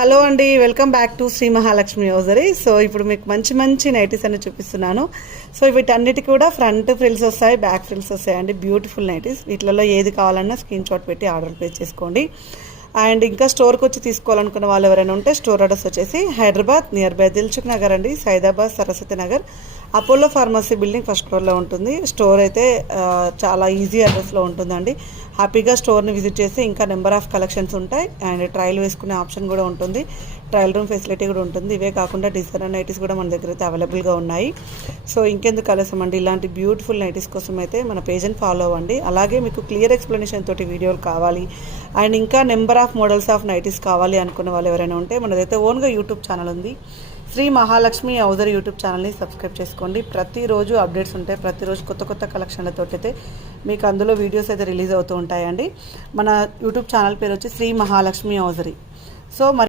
Hello అండి, welcome back to Shri Mahalakshmi hosiery. So ఇప్పుడు మీకు మంచి మంచి నైటీస్ అన్ని చూపిస్తున్నాను. సో వీటన్నిటి కూడా ఫ్రంట్ ఫ్రిల్స్ వస్తాయి, బ్యాక్ ఫ్రిల్స్ వస్తాయండి. Beautiful nighties. వీటిలలో ఏది కావాలన్నా స్క్రీన్ షాట్ పెట్టి ఆర్డర్ ప్లేస్ చేసుకోండి. అండ్ ఇంకా స్టోర్కి వచ్చి తీసుకోవాలనుకున్న వాళ్ళు ఎవరైనా ఉంటే స్టోర్ అడ్రస్ వచ్చేసి హైదరాబాద్ నియర్ బై దిల్సుఖ్ నగర్ అండి, Saidabad Saraswati Nagar, Apollo pharmacy building first ఫ్లోర్లో ఉంటుంది. స్టోర్ అయితే చాలా ఈజీ అడ్రస్లో ఉంటుందండి. హ్యాపీగా స్టోర్ని విజిట్ చేసి ఇంకా నెంబర్ ఆఫ్ కలెక్షన్స్ ఉంటాయి అండ్ ట్రయల్ వేసుకునే ఆప్షన్ కూడా ఉంటుంది. ట్రయల్ రూమ్ ఫెసిలిటీ కూడా ఉంటుంది. ఇవే కాకుండా డిజైనర్ నైటీస్ కూడా మన దగ్గర అయితే అవైలబుల్గా ఉన్నాయి. సో ఇంకెందుకు ఆలస్యం అండి, ఇలాంటి బ్యూటిఫుల్ నైటీస్ కోసం అయితే మన పేజ్ని ఫాలో అవ్వండి. అలాగే మీకు క్లియర్ ఎక్స్ప్లెనేషన్ తోటి వీడియోలు కావాలి అండ్ ఇంకా number of models of nighties కావాలి అనుకున్న వాళ్ళు ఎవరైనా ఉంటే మనదైతే ఓన్గా యూట్యూబ్ ఛానల్ ఉంది, శ్రీ మహాలక్ష్మి హౌజరీ యూట్యూబ్ ఛానల్ని సబ్స్క్రైబ్ చేసుకోండి. ప్రతిరోజు అప్డేట్స్ ఉంటాయి. ప్రతిరోజు కొత్త కొత్త కలెక్షన్లతో అయితే మీకు అందులో వీడియోస్ అయితే రిలీజ్ అవుతూ ఉంటాయండి. మన యూట్యూబ్ ఛానల్ పేరు వచ్చి శ్రీ మహాలక్ష్మి హౌజరీ. సో మరి